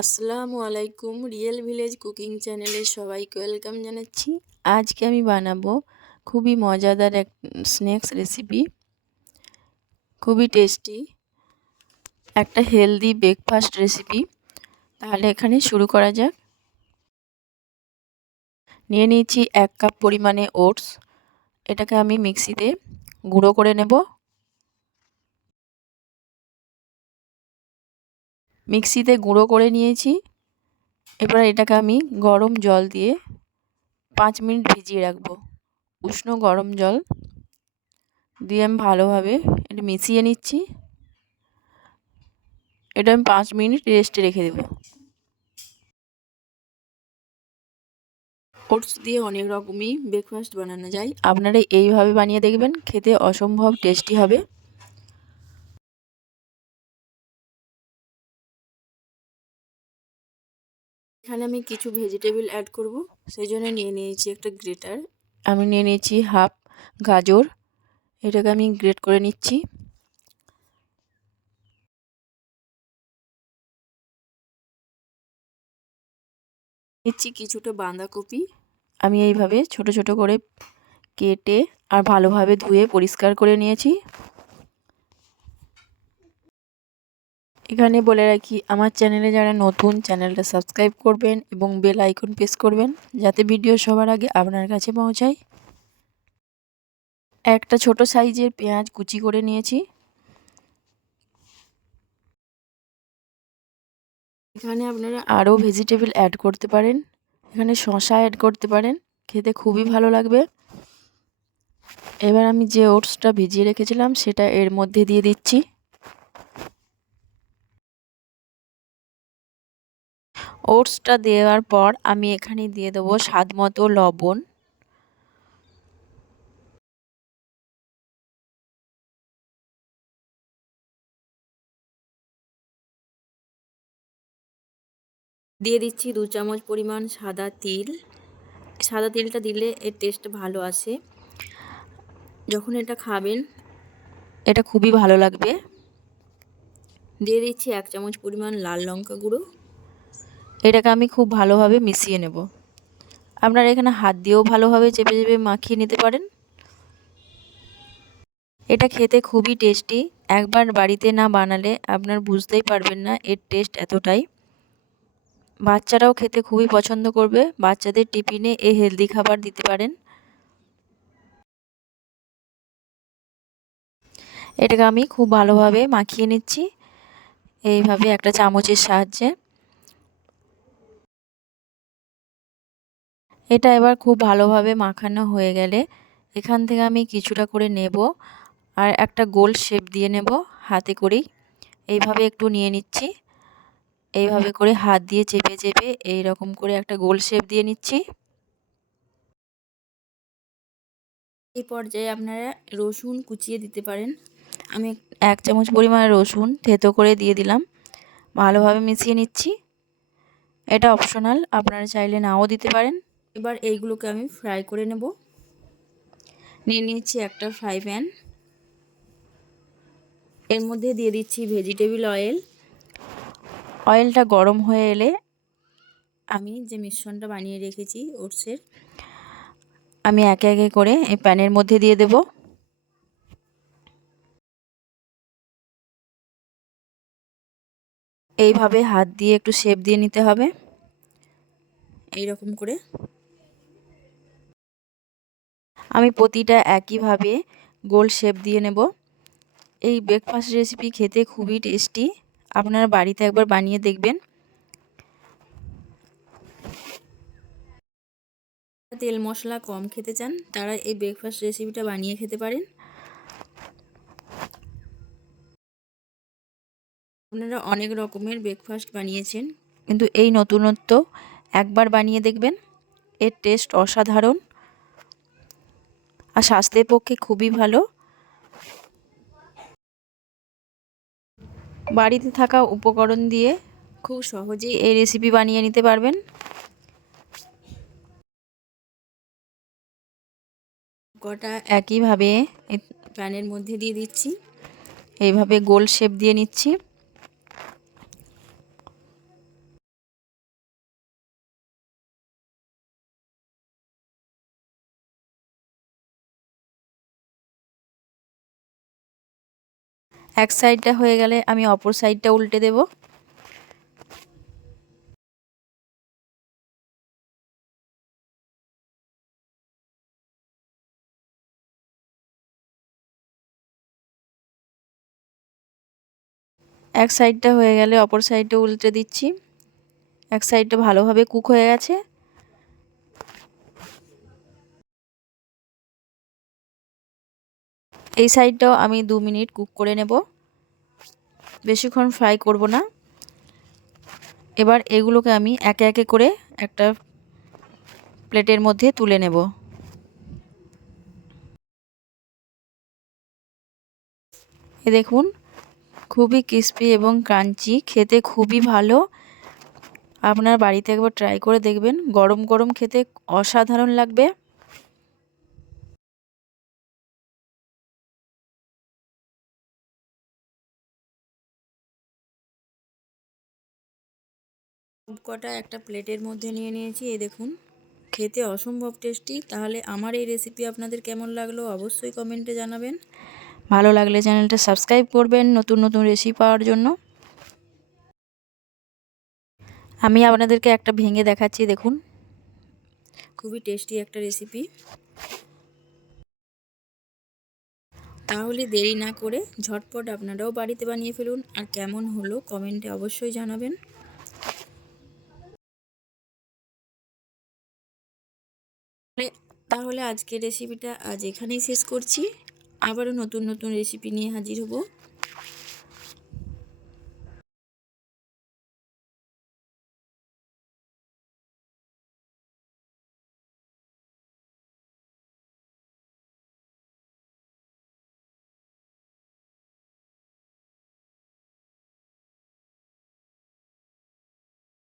আসসালামু আলাইকুম real village cooking চ্যানেলে সবাইকে ওয়েলকাম জানাচ্ছি। আজকে আমি বানাবো খুবই মজাদার এক স্ন্যাক্স রেসিপি। খুবই টেস্টি, একটা হেলদি ব্রেকফাস্ট রেসিপি। তাহলে এখানে শুরু করা যাক। নিয়ে নিয়েছি এক কাপ পরিমাণে ওটস। এটাকে আমি মিক্সিতে গুঁড়ো করে নেব। মিক্সিতে গুঁড়ো করে নিয়েছি। এবার এটাকে আমি গরম জল দিয়ে পাঁচ মিনিট ভিজিয়ে রাখব। উষ্ণ গরম জল দিয়ে আমি ভালোভাবে এটা মিশিয়ে নিচ্ছি। এটা আমি পাঁচ মিনিট রেস্টে রেখে দেব। ওটস দিয়ে অনেক রকমই ব্রেকফাস্ট বানানো যায়। আপনারা এইভাবে বানিয়ে দেখবেন, খেতে অসম্ভব টেস্টি হবে। এখানে আমি কিছু ভেজিটেবল অ্যাড করব সেই জন্য নিয়ে নিয়েছি একটা গ্রেটার আমি নিয়ে নিয়েছি হাফ গাজর এটাকে আমি গ্রেট করে নিচ্ছি। নিচ্ছি কিছুটা বাঁধাকপি। আমি এইভাবে ছোট ছোট করে কেটে আর ভালোভাবে ধুয়ে পরিষ্কার করে নিয়েছি। এখানে বলে রাখি, আমার চ্যানেলে যারা নতুন, চ্যানেলটা সাবস্ক্রাইব করবেন এবং বেল আইকন প্রেস করবেন, যাতে ভিডিও সবার আগে আপনার কাছে পৌঁছায়। একটা ছোট সাইজের পেঁয়াজ কুচি করে নিয়েছি। এখানে আপনারা আরও ভেজিটেবল অ্যাড করতে পারেন। এখানে শশা অ্যাড করতে পারেন, খেতে খুবই ভালো লাগবে। এবার আমি যে ওটসটা ভিজিয়ে রেখেছিলাম, সেটা এর মধ্যে দিয়ে দিচ্ছি। ওটসটা দেওয়ার পর আমি এখানে দিয়ে দেবো স্বাদ মতো লবণ। দিয়ে দিচ্ছি দু চামচ পরিমাণ সাদা তিল। সাদা তিলটা দিলে এর টেস্ট ভালো আসে। যখন এটা খাবেন এটা খুবই ভালো লাগবে। দিয়ে দিচ্ছি এক চামচ পরিমাণ লাল লঙ্কা গুঁড়ো। এটাকে আমি খুব ভালোভাবে মিশিয়ে নেব। আপনারা এখানে হাত দিয়েও ভালোভাবে চেপে চেপে মাখিয়ে নিতে পারেন। এটা খেতে খুবই টেস্টি। একবার বাড়িতে না বানালে আপনার বুঝতেই পারবেন না এর টেস্ট এতটাই। বাচ্চারাও খেতে খুবই পছন্দ করবে। বাচ্চাদের টিফিনে এই হেলদি খাবার দিতে পারেন। এটাকে আমি খুব ভালোভাবে মাখিয়ে নিচ্ছি। এইভাবে একটা চামচের সাহায্যে। এটা এবার খুব ভালোভাবে মাখানো হয়ে গেলে এখান থেকে আমি কিছুটা করে নেব আর একটা গোল শেপ দিয়ে নেব হাতে করেই। এইভাবে একটু নিয়ে নিচ্ছি। এইভাবে করে হাত দিয়ে চেপে চেপে এই রকম করে একটা গোল শেপ দিয়ে নিচ্ছি। এই পর্যায়ে আপনারা রসুন কুচিয়ে দিতে পারেন। আমি এক চামচ পরিমাণে রসুন থেতো করে দিয়ে দিলাম। ভালোভাবে মিশিয়ে নিচ্ছি। এটা অপশনাল, আপনারা চাইলে নাও দিতে পারেন। এবার এইগুলোকে আমি ফ্রাই করে নেব। নিয়ে নিচ্ছি একটা ফ্রাই প্যান। এর মধ্যে দিয়ে দিচ্ছি ভেজিটেবিল অয়েল। অয়েলটা গরম হয়ে এলে আমি যে মিশ্রণটা বানিয়ে রেখেছি ওটসের, আমি একে একে করে এই প্যানের মধ্যে দিয়ে দেব। এইভাবে হাত দিয়ে একটু শেপ দিয়ে নিতে হবে। এই রকম করে আমি প্রতিটা একইভাবে গোল শেপ দিয়ে নেব। এই ব্রেকফাস্ট রেসিপি খেতে খুবই টেস্টি আপনারা বাড়িতে একবার বানিয়ে দেখবেন। তেল মশলা কম খেতে চান, তারা এই ব্রেকফাস্ট রেসিপিটা বানিয়ে খেতে পারেন। আপনারা অনেক রকমের ব্রেকফাস্ট বানিয়েছেন, কিন্তু এই নতুনত্ব একবার বানিয়ে দেখবেন। এর টেস্ট অসাধারণ। আর স্বাস্থ্যের পক্ষে খুবই ভালো। বাড়িতে থাকা উপকরণ দিয়ে খুব সহজেই এই রেসিপি বানিয়ে নিতে পারবেন। কটা একইভাবে প্যানের মধ্যে দিয়ে দিচ্ছি। এইভাবে গোল শেপ দিয়ে নিচ্ছি। এক সাইডটা হয়ে গেলে আমি অপর সাইডটা উল্টে দেব। এক সাইডটা হয়ে গেলে অপর সাইডটা উল্টে দিচ্ছি। এক সাইডটা ভালোভাবে কুক হয়ে গেছে। এই সাইডটাও আমি দু মিনিট কুক করে নেব। বেশিক্ষণ ফ্রাই করব না। এবার এগুলোকে আমি একে একে করে একটা প্লেটের মধ্যে তুলে নেব। এ দেখুন, খুবই ক্রিস্পি এবং ক্রাঞ্চি খেতে খুবই ভালো। আপনার বাড়িতে একবার ট্রাই করে দেখবেন। গরম গরম খেতে অসাধারণ লাগবে। কটা একটা প্লেটের মধ্যে নিয়ে নিয়েছি এই দেখুন। খেতে অসম্ভব টেস্টি। তাহলে আমার এই রেসিপি আপনাদের কেমন লাগল অবশ্যই কমেন্টে জানাবেন। ভালো লাগলে চ্যানেলটা সাবস্ক্রাইব করবেন নতুন নতুন রেসিপি পাওয়ার জন্য। আমি আপনাদেরকে একটা ভেঙে দেখাচ্ছি দেখুন। খুবই টেস্টি একটা রেসিপি তাহলে দেরি না করে ঝটপট আপনারাও বাড়িতে বানিয়ে ফেলুন। আর কেমন হলো কমেন্টে অবশ্যই জানাবেন। তাহলে আজকের রেসিপিটা আজ এখানেই শেষ করছি। আবারও নতুন নতুন রেসিপি নিয়ে হাজির হব।